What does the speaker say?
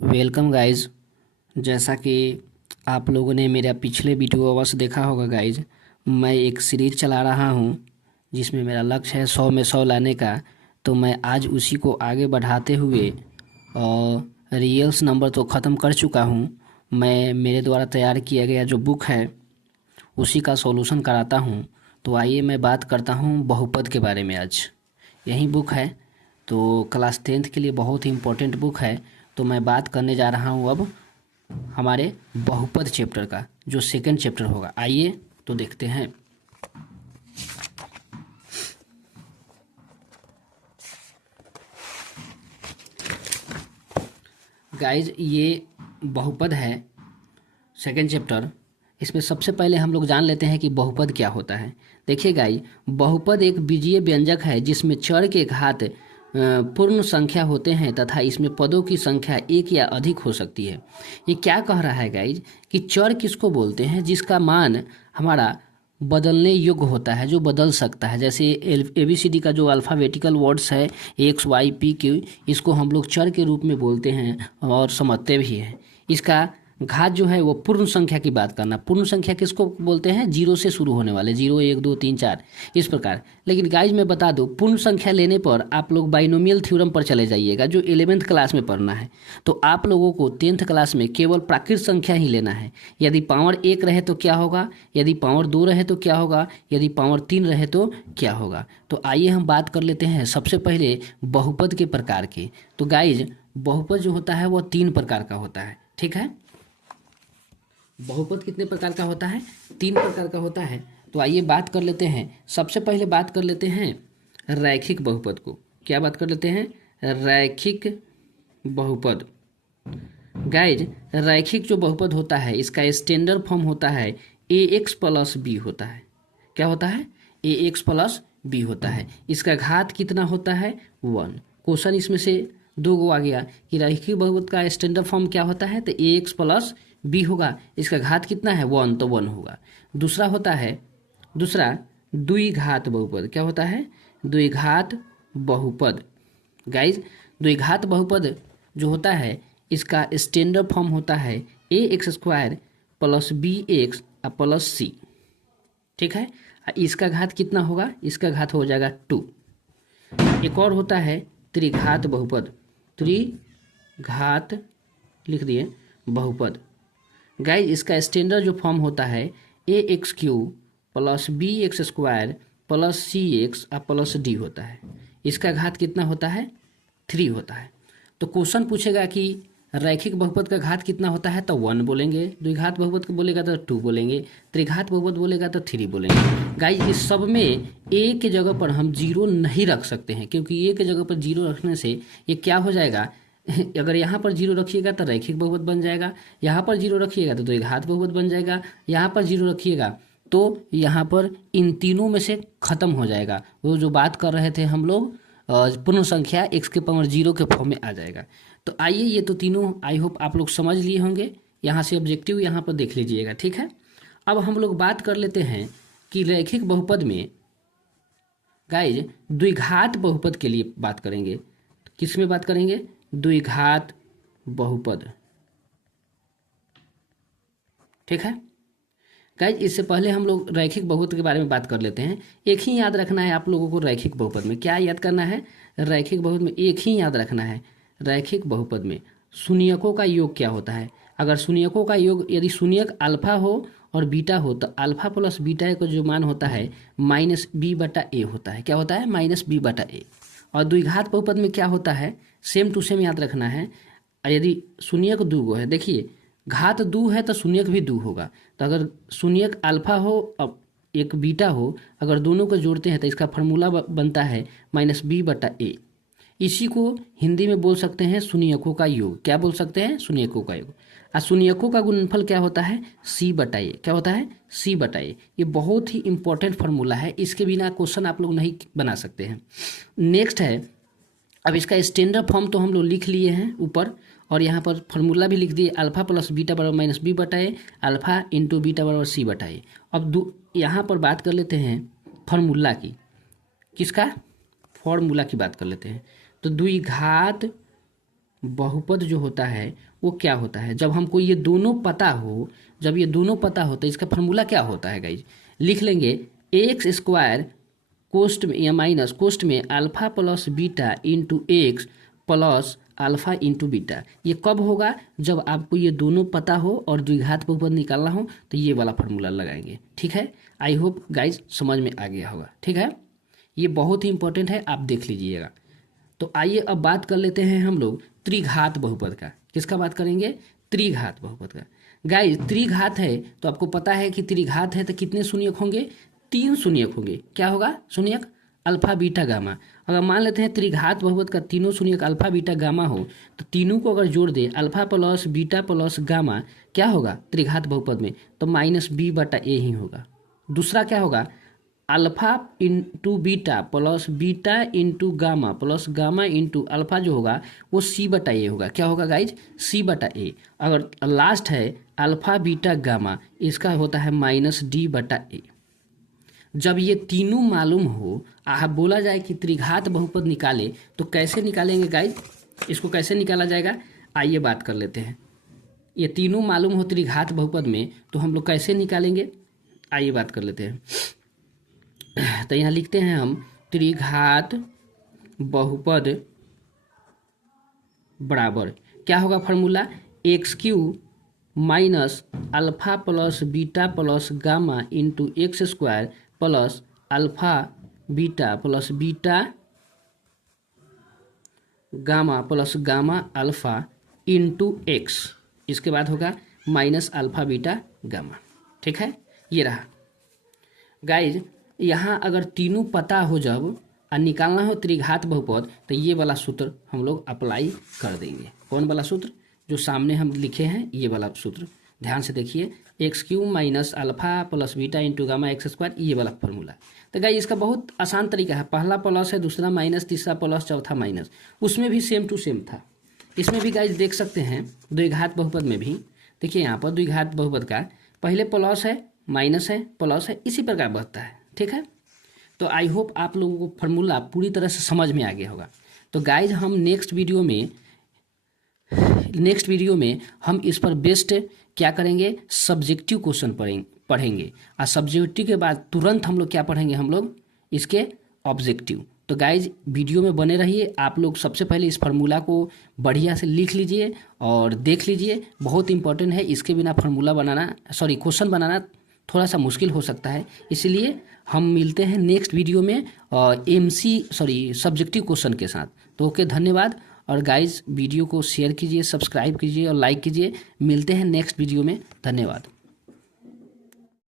Welcome guys. जैसा कि आप लोगों ने मेरा पिछले वीडियो अवश्य देखा होगा गाइज, मैं एक सीरीज चला रहा हूं जिसमें मेरा लक्ष्य है 100 में 100 लाने का। तो मैं आज उसी को आगे बढ़ाते हुए और रियल्स नंबर तो ख़त्म कर चुका हूं। मैं मेरे द्वारा तैयार किया गया जो बुक है उसी का सॉल्यूशन कराता हूं। तो आइए मैं बात करता हूं बहुपद के बारे में। आज यही बुक है, तो क्लास 10th के लिए बहुत ही इम्पोर्टेंट बुक है। तो मैं बात करने जा रहा हूँ अब हमारे बहुपद चैप्टर का, जो सेकंड चैप्टर होगा। आइए तो देखते हैं। गाइज, ये बहुपद है सेकंड चैप्टर। इसमें सबसे पहले हम लोग जान लेते हैं कि बहुपद क्या होता है। देखिए गाइज, बहुपद एक बीजीय व्यंजक है जिसमें चर के घात पूर्ण संख्या होते हैं तथा इसमें पदों की संख्या एक या अधिक हो सकती है। ये क्या कह रहा है गाइज कि चर किसको बोलते हैं? जिसका मान हमारा बदलने योग्य होता है, जो बदल सकता है। जैसे ABCD का जो अल्फ़ाबेटिकल वर्ड्स है XYP Q, इसको हम लोग चर के रूप में बोलते हैं और समझते भी हैं। इसका घात जो है वो पूर्ण संख्या की बात करना। पूर्ण संख्या किसको बोलते हैं? जीरो से शुरू होने वाले, 0 1 2 3 4 इस प्रकार। लेकिन गाइज मैं बता दूं, पूर्ण संख्या लेने पर आप लोग बाइनोमियल थ्योरम पर चले जाइएगा, जो 11th क्लास में पढ़ना है। तो आप लोगों को 10th क्लास में केवल प्राकृत संख्या ही लेना है। यदि पावर 1 रहे तो क्या होगा, यदि पावर 2 रहे तो क्या होगा, यदि पावर 3 रहे तो क्या होगा। तो आइए हम बात कर लेते हैं सबसे पहले बहुपद के प्रकार के। तो गाइज, बहुपद जो होता है वो 3 प्रकार का होता है, ठीक है। बहुपद कितने प्रकार का होता है? 3 प्रकार का होता है। तो आइए बात कर लेते हैं। सबसे पहले बात कर लेते हैं रैखिक बहुपद को। क्या बात कर लेते हैं? रैखिक बहुपद। गाइज, रैखिक जो बहुपद होता है इसका स्टैंडर्ड फॉर्म होता है AX प्लस बी होता है। क्या होता है? AX प्लस बी होता है। इसका घात कितना होता है? 1। क्वेश्चन इसमें से 2 गो आ गया कि रैखिक बहुपद का स्टैंडर्ड फॉर्म क्या होता है, तो AX प्लस बी होगा। इसका घात कितना है? 1, तो 1 होगा। दूसरा होता है द्विघात बहुपद। क्या होता है? द्विघात बहुपद। गाइज, द्विघात बहुपद जो होता है इसका स्टैंडर्ड फॉर्म होता है AX² plus BX plus C, ठीक है। इसका घात कितना होगा? इसका घात हो जाएगा 2। एक और होता है त्रिघात बहुपद। त्रिघात लिख दिए बहुपद। गाइज, इसका स्टैंडर्ड जो फॉर्म होता है AX³ plus BX² plus CX plus D होता है। इसका घात कितना होता है? 3 होता है। तो क्वेश्चन पूछेगा कि रैखिक बहुपद का घात कितना होता है, तो 1 बोलेंगे। द्विघात बहुपद को बोलेगा तो 2 बोलेंगे। त्रिघात बहुपद बोलेगा तो 3 बोलेंगे। गाइज, इस सब में ए के जगह पर हम 0 नहीं रख सकते हैं, क्योंकि ए के जगह पर 0 रखने से ये क्या हो जाएगा अगर यहाँ पर 0 रखिएगा तो रैखिक बहुपद बन जाएगा, यहाँ पर 0 रखिएगा तो द्विघात बहुपद बन जाएगा, यहाँ पर 0 रखिएगा तो यहाँ पर इन तीनों में से खत्म हो जाएगा। वो जो बात कर रहे थे हम लोग, पूर्ण संख्या x के पावर 0 के फॉर्म में आ जाएगा। तो आइए, ये तो तीनों आई होप आप लोग समझ लिए होंगे। यहाँ से ऑब्जेक्टिव यहाँ पर देख लीजिएगा, ठीक है। अब हम लोग बात कर लेते हैं कि रैखिक बहुपद में गाइज द्विघात बहुपद के लिए बात करेंगे। तो किस में बात करेंगे? द्विघात बहुपद, ठीक है। गाइज, इससे पहले हम लोग रैखिक बहुपद के बारे में बात कर लेते हैं। एक ही याद रखना है आप लोगों को रैखिक बहुपद में। क्या याद करना है? रैखिक बहुपद में एक ही याद रखना है। रैखिक बहुपद में शून्यकों का योग क्या होता है? अगर शून्यकों का योग, यदि शून्यक अल्फा हो और बीटा हो, तो अल्फा प्लस बीटा का जो मान होता है -b/a होता है। क्या होता है? -b/a। और द्विघात बहुपद में क्या होता है? सेम टू सेम याद रखना है। यदि शून्यक 2 गो है, देखिए घात 2 है तो शून्यक भी 2 होगा। तो अगर शून्यक अल्फा हो अब एक बीटा हो, अगर दोनों को जोड़ते हैं तो इसका फार्मूला बनता है -b/a। इसी को हिंदी में बोल सकते हैं शून्यकों का योग। क्या बोल सकते हैं? शून्यकों का योग। और शून्यकों का गुणनफल क्या होता है? c/a। क्या होता है? c/a। ये बहुत ही इंपॉर्टेंट फार्मूला है, इसके बिना क्वेश्चन आप लोग नहीं बना सकते हैं। नेक्स्ट है, अब इसका स्टैंडर्ड फॉर्म तो हम लोग लिख लिए हैं ऊपर, और यहाँ पर फार्मूला भी लिख दिए, अल्फा प्लस बीटा बराबर -b/a, अल्फा इंटू बीटा बराबर c/a। अब यहाँ पर बात कर लेते हैं फार्मूला की। किसका? फार्मूला की बात कर लेते हैं। तो द्विघात बहुपद जो होता है वो क्या होता है, जब हमको ये दोनों पता हो, जब ये दोनों पता हो तो इसका फॉर्मूला क्या होता है गाइज, लिख लेंगे एक्स स्क्वायर कोस्ट में या माइनस कोस्ट में alpha plus beta into x plus alpha into beta. ये कब होगा, जब आपको ये दोनों पता हो और द्विघात बहुपद निकालना हो तो ये वाला फार्मूला लगाएंगे। ठीक है, आई होप गाइज समझ में आ गया होगा। ठीक है, ये बहुत ही इंपॉर्टेंट है, आप देख लीजिएगा। तो आइए अब बात कर लेते हैं हम लोग त्रिघात बहुपद का। किसका बात करेंगे, त्रिघात बहुपद का। गाइज त्रिघात है तो आपको पता है कि त्रिघात है तो कितने शून्यक होंगे, 3 शून्यक होंगे। क्या होगा शून्यक, अल्फा बीटा गामा। अगर मान लेते हैं त्रिघात बहुपद का तीनों शून्यक अल्फा बीटा गामा हो तो तीनों को अगर जोड़ दे alpha plus beta plus gamma क्या होगा त्रिघात बहुपद में, तो -b/a ही होगा। दूसरा क्या होगा, alpha into beta plus beta into gamma plus gamma into alpha जो होगा वो c/a होगा। क्या होगा गाइज, c/a। अगर लास्ट है अल्फा बीटा गामा, इसका होता है -d/a। जब ये तीनों मालूम हो, बोला जाए कि त्रिघात बहुपद निकाले तो कैसे निकालेंगे गाइज, इसको कैसे निकाला जाएगा, आइए बात कर लेते हैं। ये तीनों मालूम हो त्रिघात बहुपद में तो हम लोग कैसे निकालेंगे, आइए बात कर लेते हैं। तो यहाँ लिखते हैं हम त्रिघात बहुपद बराबर क्या होगा formula, x³ minus alpha plus beta plus gamma into x square plus alpha beta plus beta gamma plus gamma alpha into x. इसके बाद होगा माइनस अल्फा बीटा गामा। ठीक है, ये रहा गाइज। यहाँ अगर तीनों पता हो जब और निकालना हो त्रिघात बहुपद तो ये वाला सूत्र हम लोग अप्लाई कर देंगे। कौन वाला सूत्र, जो सामने हम लिखे हैं ये वाला सूत्र, ध्यान से देखिए, x³ minus alpha plus beta into gamma x square, ये वाला फॉर्मूला। तो गाइस इसका बहुत आसान तरीका है, पहला प्लस है, दूसरा माइनस, तीसरा प्लस, चौथा माइनस। उसमें भी सेम टू सेम था, इसमें भी गाइस देख सकते हैं द्विघात बहुपद में भी। देखिए यहाँ पर द्विघात बहुपद का पहले प्लस है, माइनस है, प्लस है, इसी प्रकार बढ़ता है। ठीक है, तो आई होप आप लोगों को फार्मूला पूरी तरह से समझ में आ गया होगा। तो गाइज हम नेक्स्ट वीडियो में हम इस पर बेस्ट क्या करेंगे, सब्जेक्टिव क्वेश्चन पढ़ेंगे और सब्जेक्टिव के बाद तुरंत हम लोग क्या पढ़ेंगे, हम लोग इसके ऑब्जेक्टिव। तो गाइज वीडियो में बने रहिए। आप लोग सबसे पहले इस फार्मूला को बढ़िया से लिख लीजिए और देख लीजिए, बहुत इंपॉर्टेंट है। इसके बिना फार्मूला बनाना क्वेश्चन बनाना थोड़ा सा मुश्किल हो सकता है, इसलिए हम मिलते हैं नेक्स्ट वीडियो में सब्जेक्टिव क्वेश्चन के साथ। तो ओके, धन्यवाद। और गाइज वीडियो को शेयर कीजिए, सब्सक्राइब कीजिए और लाइक कीजिए। मिलते हैं नेक्स्ट वीडियो में, धन्यवाद।